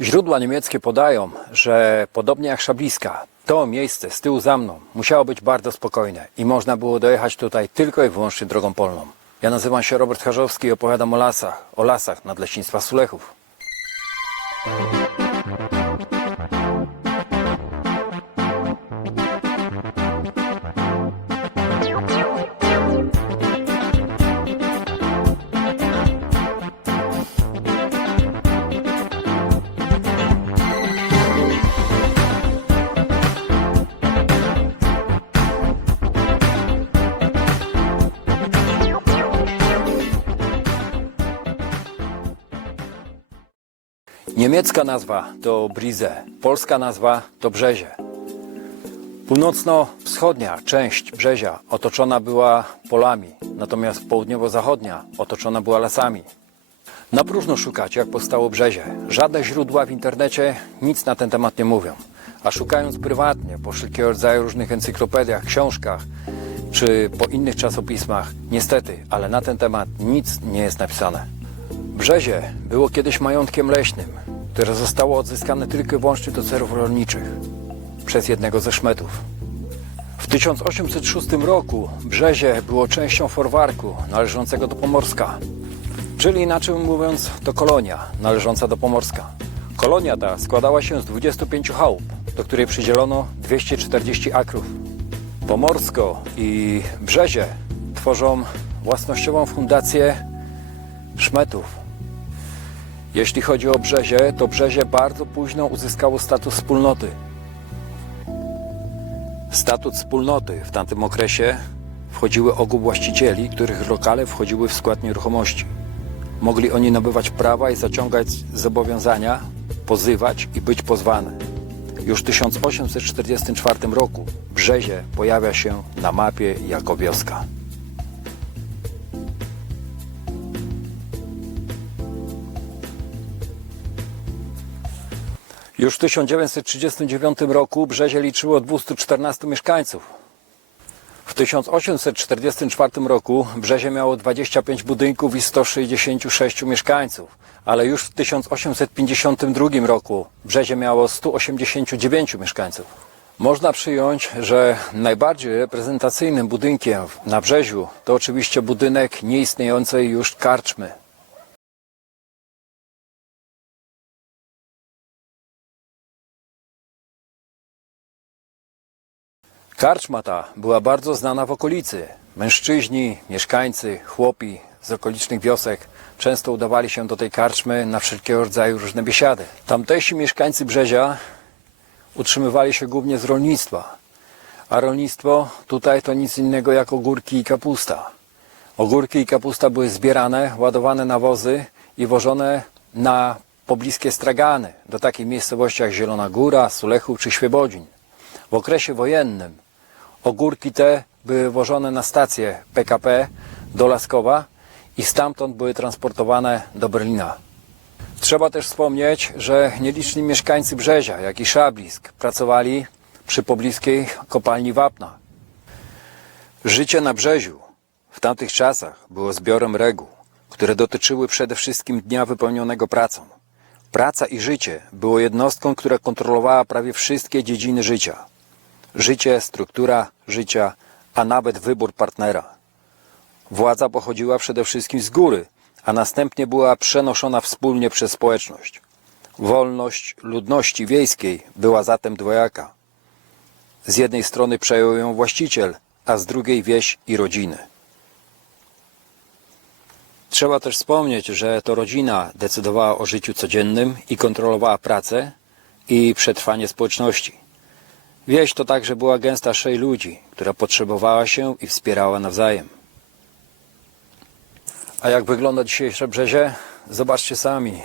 Źródła niemieckie podają, że podobnie jak Szabliska, to miejsce z tyłu za mną musiało być bardzo spokojne i można było dojechać tutaj tylko i wyłącznie drogą polną. Ja nazywam się Robert Charzowski i opowiadam o lasach, o lasach Nadleśnictwa Sulechów. Niemiecka nazwa to Brize, polska nazwa to Brzezie. Północno-wschodnia część Brzezia otoczona była polami, natomiast południowo-zachodnia otoczona była lasami. Na próżno szukać, jak powstało Brzezie. Żadne źródła w internecie nic na ten temat nie mówią. A szukając prywatnie po wszelkiego rodzaju różnych encyklopediach, książkach czy po innych czasopismach, niestety, ale na ten temat nic nie jest napisane. Brzezie było kiedyś majątkiem leśnym, które zostało odzyskane tylko i wyłącznie do celów rolniczych przez jednego ze szmetów. W 1806 roku Brzezie było częścią folwarku należącego do Pomorska, czyli inaczej mówiąc to kolonia należąca do Pomorska. Kolonia ta składała się z 25 chałup, do której przydzielono 240 akrów. Pomorsko i Brzezie tworzą własnościową fundację Szmetów. Jeśli chodzi o Brzezie, to Brzezie bardzo późno uzyskało status wspólnoty. Statut wspólnoty w tamtym okresie wchodziły ogół właścicieli, których lokale wchodziły w skład nieruchomości. Mogli oni nabywać prawa i zaciągać zobowiązania, pozywać i być pozwany. Już w 1844 roku Brzezie pojawia się na mapie jako wioska. Już w 1939 roku Brzezie liczyło 214 mieszkańców. W 1844 roku Brzezie miało 25 budynków i 166 mieszkańców, ale już w 1852 roku Brzezie miało 189 mieszkańców. Można przyjąć, że najbardziej reprezentacyjnym budynkiem na Brzeziu to oczywiście budynek nieistniejącej już karczmy. Karczma ta była bardzo znana w okolicy. Mężczyźni, mieszkańcy, chłopi z okolicznych wiosek często udawali się do tej karczmy na wszelkiego rodzaju różne biesiady. Tamtejsi mieszkańcy Brzezia utrzymywali się głównie z rolnictwa. A rolnictwo tutaj to nic innego jak ogórki i kapusta. Ogórki i kapusta były zbierane, ładowane na wozy i wożone na pobliskie stragany, do takich miejscowości jak Zielona Góra, Sulechów czy Świebodzin. W okresie wojennym ogórki te były wożone na stację PKP do Laskowa i stamtąd były transportowane do Berlina. Trzeba też wspomnieć, że nieliczni mieszkańcy Brzezia, jak i Szablisk pracowali przy pobliskiej kopalni wapna. Życie na Brzeziu w tamtych czasach było zbiorem reguł, które dotyczyły przede wszystkim dnia wypełnionego pracą. Praca i życie było jednostką, która kontrolowała prawie wszystkie dziedziny życia. Życie, struktura życia, a nawet wybór partnera. Władza pochodziła przede wszystkim z góry, a następnie była przenoszona wspólnie przez społeczność. Wolność ludności wiejskiej była zatem dwojaka. Z jednej strony przejął ją właściciel, a z drugiej wieś i rodziny. Trzeba też wspomnieć, że to rodzina decydowała o życiu codziennym i kontrolowała pracę i przetrwanie społeczności. Wieś to także była gęsta szej ludzi, która potrzebowała się i wspierała nawzajem. A jak wygląda dzisiejsze Brzezie? Zobaczcie sami.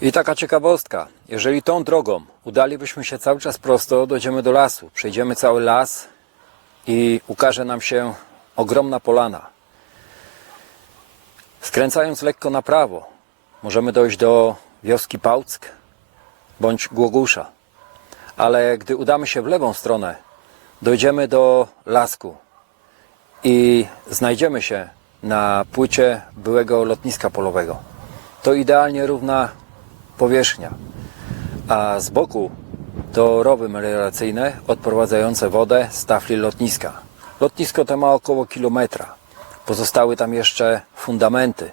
I taka ciekawostka. Jeżeli tą drogą udalibyśmy się cały czas prosto, dojdziemy do lasu. Przejdziemy cały las i ukaże nam się ogromna polana. Skręcając lekko na prawo, możemy dojść do wioski Pałck bądź Głogusza. Ale gdy udamy się w lewą stronę, dojdziemy do lasku i znajdziemy się na płycie byłego lotniska polowego. To idealnie równa powierzchnia, a z boku to rowy melioracyjne odprowadzające wodę z tafli lotniska. Lotnisko to ma około kilometra. Pozostały tam jeszcze fundamenty.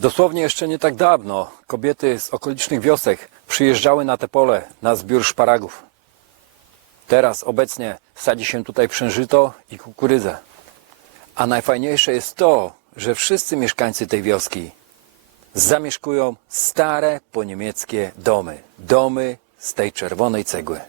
Dosłownie jeszcze nie tak dawno kobiety z okolicznych wiosek przyjeżdżały na te pole na zbiór szparagów. Teraz obecnie sadzi się tutaj przężyto i kukurydzę. A najfajniejsze jest to, że wszyscy mieszkańcy tej wioski zamieszkują stare po niemieckie domy. Domy z tej czerwonej cegły.